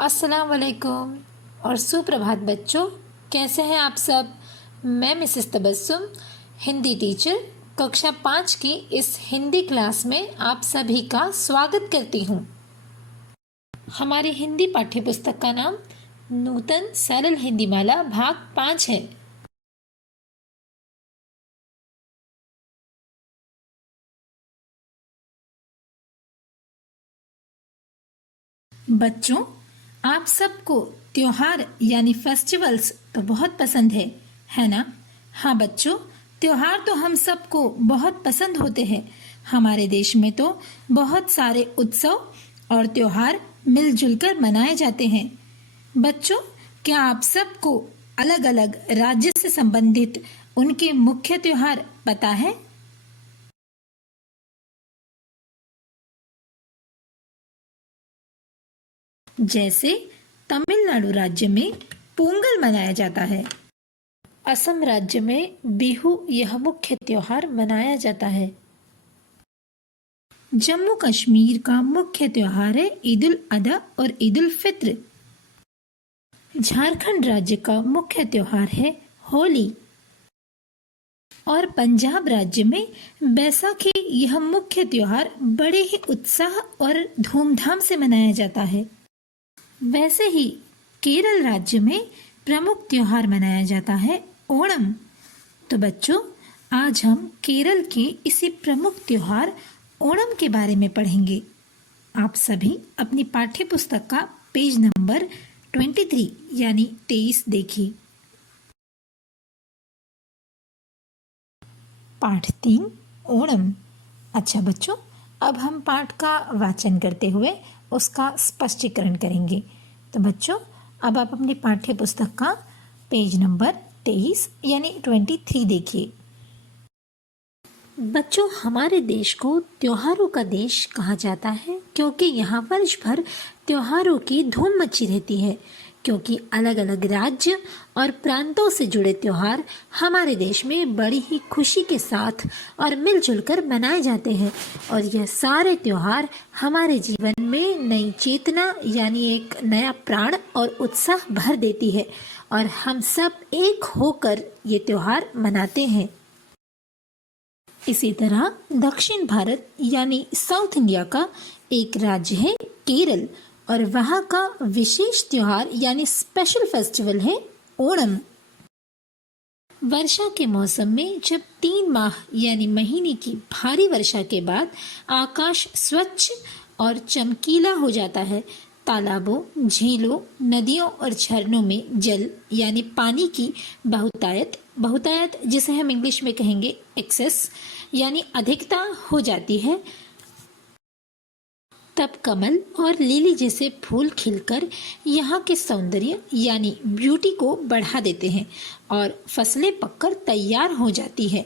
अस्सलाम वालेकुम और सुप्रभात बच्चों। कैसे हैं आप सब। मैं मिसेस तबस्सुम, हिंदी टीचर, कक्षा 5 की इस हिंदी क्लास में आप सभी का स्वागत करती हूँ। हमारी हिंदी पाठ्य पुस्तक का नाम नूतन सरल हिंदी माला भाग 5 है। बच्चों, आप सबको त्योहार यानी फेस्टिवल्स तो बहुत पसंद है ना। हाँ बच्चों, त्योहार तो हम सबको बहुत पसंद होते हैं। हमारे देश में तो बहुत सारे उत्सव और त्योहार मिलजुल कर मनाए जाते हैं। बच्चों, क्या आप सबको अलग अलग राज्य से संबंधित उनके मुख्य त्योहार पता है? जैसे तमिलनाडु राज्य में पोंगल मनाया जाता है। असम राज्य में बिहू यह मुख्य त्योहार मनाया जाता है। जम्मू कश्मीर का मुख्य त्योहार है ईद उल अधा और ईद उल फित्र। झारखंड राज्य का मुख्य त्योहार है होली। और पंजाब राज्य में बैसाखी यह मुख्य त्योहार बड़े ही उत्साह और धूमधाम से मनाया जाता है। वैसे ही केरल राज्य में प्रमुख त्योहार मनाया जाता है ओणम। तो बच्चों, आज हम केरल के इसी प्रमुख त्योहार ओणम के बारे में पढ़ेंगे। आप सभी अपनी पाठ्य पुस्तक का पेज नंबर 23 यानी 23 देखिए। पाठ 3 ओणम। अच्छा बच्चों, अब हम पाठ का वाचन करते हुए उसका स्पष्टीकरण करेंगे। तो बच्चों, अब आप अपनी पाठ्य पुस्तक का पेज नंबर 23 यानी 23 देखिए। बच्चों, हमारे देश को त्योहारों का देश कहा जाता है क्योंकि यहाँ वर्ष भर त्योहारों की धूम मची रहती है। क्योंकि अलग अलग राज्य और प्रांतों से जुड़े त्योहार हमारे देश में बड़ी ही खुशी के साथ और मिलजुल कर मनाए जाते हैं और यह सारे त्योहार हमारे जीवन में नई चेतना यानी एक नया प्राण और उत्साह भर देती है और हम सब एक होकर ये त्योहार मनाते हैं। इसी तरह दक्षिण भारत यानी साउथ इंडिया का एक राज्य है केरल और वहाँ का विशेष त्योहार यानी स्पेशल फेस्टिवल है ओणम। वर्षा के मौसम में जब 3 माह यानी महीने की भारी वर्षा के बाद आकाश स्वच्छ और चमकीला हो जाता है, तालाबों, झीलों, नदियों और झरनों में जल यानी पानी की बहुतायत जिसे हम इंग्लिश में कहेंगे एक्सेस यानी अधिकता हो जाती है, तब कमल और लिली जैसे फूल खिलकर यहाँ के सौंदर्य यानी ब्यूटी को बढ़ा देते हैं और फसलें पककर तैयार हो जाती है।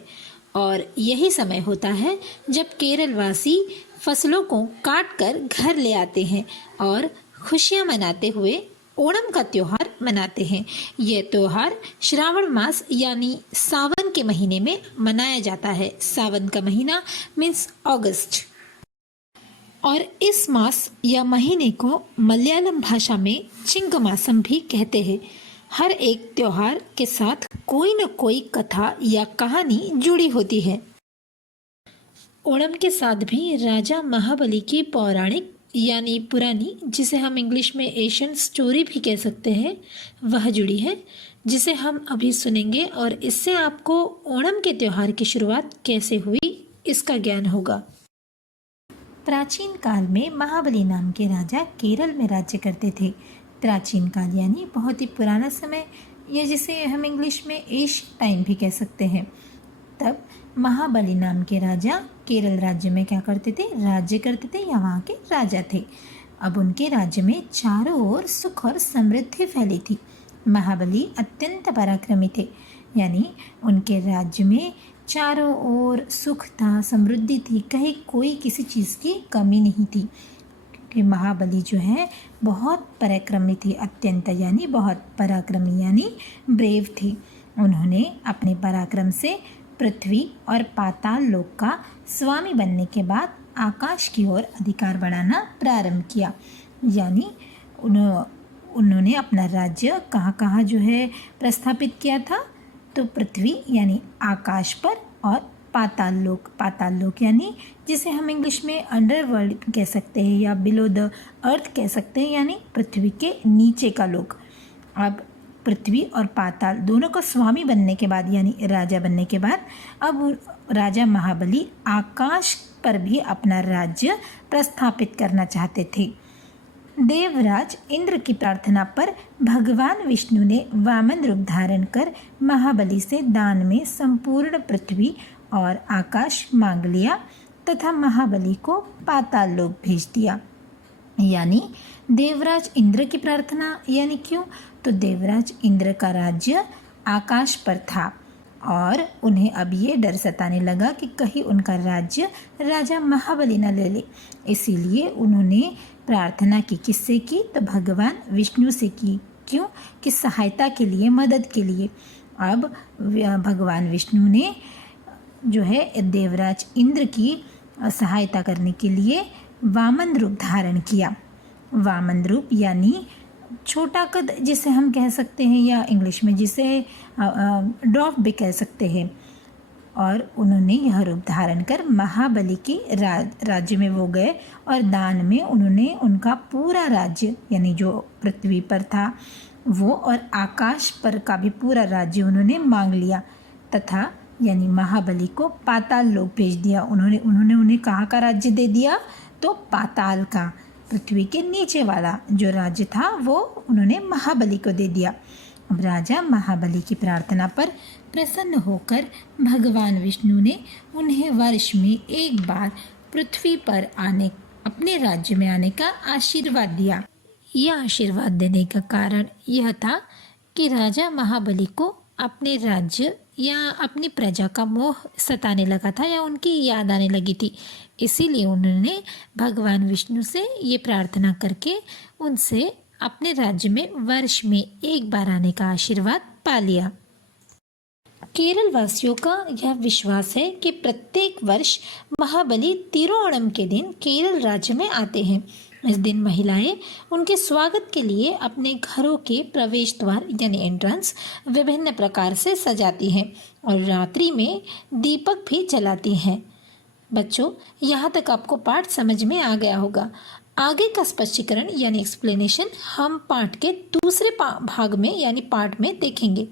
और यही समय होता है जब केरल वासी फसलों को काट कर घर ले आते हैं और खुशियाँ मनाते हुए ओणम का त्योहार मनाते हैं। यह त्योहार श्रावण मास यानी सावन के महीने में मनाया जाता है। सावन का महीना मीन्स अगस्त। और इस मास या महीने को मलयालम भाषा में चिंगमासम भी कहते हैं। हर एक त्योहार के साथ कोई न कोई कथा या कहानी जुड़ी होती है। ओणम के साथ भी राजा महाबली की पौराणिक यानी पुरानी, जिसे हम इंग्लिश में एशियन स्टोरी भी कह सकते हैं, वह जुड़ी है, जिसे हम अभी सुनेंगे और इससे आपको ओणम के त्योहार की शुरुआत कैसे हुई इसका ज्ञान होगा। प्राचीन काल में महाबली नाम के राजा केरल में राज्य करते थे। प्राचीन काल यानी बहुत ही पुराना समय, या जिसे हम इंग्लिश में एशियन टाइम भी कह सकते हैं। तब महाबली नाम के राजा केरल राज्य में क्या करते थे? राज्य करते थे या वहाँ के राजा थे। अब उनके राज्य में चारों ओर सुख और समृद्धि फैली थी। महाबली अत्यंत पराक्रमी थे, यानी उनके राज्य में चारों ओर सुख था, समृद्धि थी, कहीं कोई किसी चीज़ की कमी नहीं थी। क्योंकि महाबली जो है बहुत पराक्रमी थी, अत्यंत यानी बहुत पराक्रमी यानी ब्रेव थी। उन्होंने अपने पराक्रम से पृथ्वी और पाताल लोक का स्वामी बनने के बाद आकाश की ओर अधिकार बढ़ाना प्रारंभ किया। यानी उन्होंने अपना राज्य कहाँ कहाँ जो है प्रस्थापित किया था, तो पृथ्वी यानी आकाश पर, और पाताल लोक यानी जिसे हम इंग्लिश में अंडरवर्ल्ड कह सकते हैं या बिलो द अर्थ कह सकते हैं, यानी पृथ्वी के नीचे का लोक। अब पृथ्वी और पाताल दोनों का स्वामी बनने के बाद यानी राजा बनने के बाद अब राजा महाबली आकाश पर भी अपना राज्य प्रस्थापित करना चाहते थे। देवराज इंद्र की प्रार्थना पर भगवान विष्णु ने वामन रूप धारण कर महाबली से दान में संपूर्ण पृथ्वी और आकाश मांग लिया तथा महाबली को पाताल लोक भेज दिया। यानी देवराज इंद्र की प्रार्थना, यानी क्यों, तो देवराज इंद्र का राज्य आकाश पर था और उन्हें अब ये डर सताने लगा कि कहीं उनका राज्य राजा महाबली न ले ले, इसीलिए उन्होंने प्रार्थना की। किससे की, तो भगवान विष्णु से की। क्यों, कि सहायता के लिए, मदद के लिए। अब भगवान विष्णु ने जो है देवराज इंद्र की सहायता करने के लिए वामन रूप धारण किया। वामन रूप यानी छोटा कद जिसे हम कह सकते हैं, या इंग्लिश में जिसे ड्वार्फ भी कह सकते हैं। और उन्होंने यह रूप धारण कर महाबली की राज्य में वो गए और दान में उन्होंने उनका पूरा राज्य यानी जो पृथ्वी पर था वो और आकाश पर का भी पूरा राज्य उन्होंने मांग लिया तथा यानी महाबली को पाताल लोक भेज दिया। उन्होंने उन्हें कहाँ का राज्य दे दिया, तो पाताल का, पृथ्वी के नीचे वाला जो राज्य था वो उन्होंने महाबली को दे दिया। अब राजा महाबली की प्रार्थना पर प्रसन्न होकर भगवान विष्णु ने उन्हें वर्ष में एक बार पृथ्वी पर अपने राज्य में आने का आशीर्वाद दिया। यह आशीर्वाद देने का कारण यह था कि राजा महाबली को अपने राज्य या अपनी प्रजा का मोह सताने लगा था या उनकी याद आने लगी थी, इसीलिए उन्होंने भगवान विष्णु से ये प्रार्थना करके उनसे अपने राज्य में वर्ष में एक बार आने का आशीर्वाद पा लिया। केरल वासियों का यह विश्वास है कि प्रत्येक वर्ष महाबली तिरुओणम के दिन केरल राज्य में आते हैं। इस दिन महिलाएं उनके स्वागत के लिए अपने घरों के प्रवेश द्वार यानी एंट्रेंस विभिन्न प्रकार से सजाती हैं और रात्रि में दीपक भी जलाती हैं। बच्चों, यहाँ तक आपको पाठ समझ में आ गया होगा। आगे का स्पष्टीकरण यानी एक्सप्लेनेशन हम पाठ के दूसरे भाग में यानी पार्ट में देखेंगे।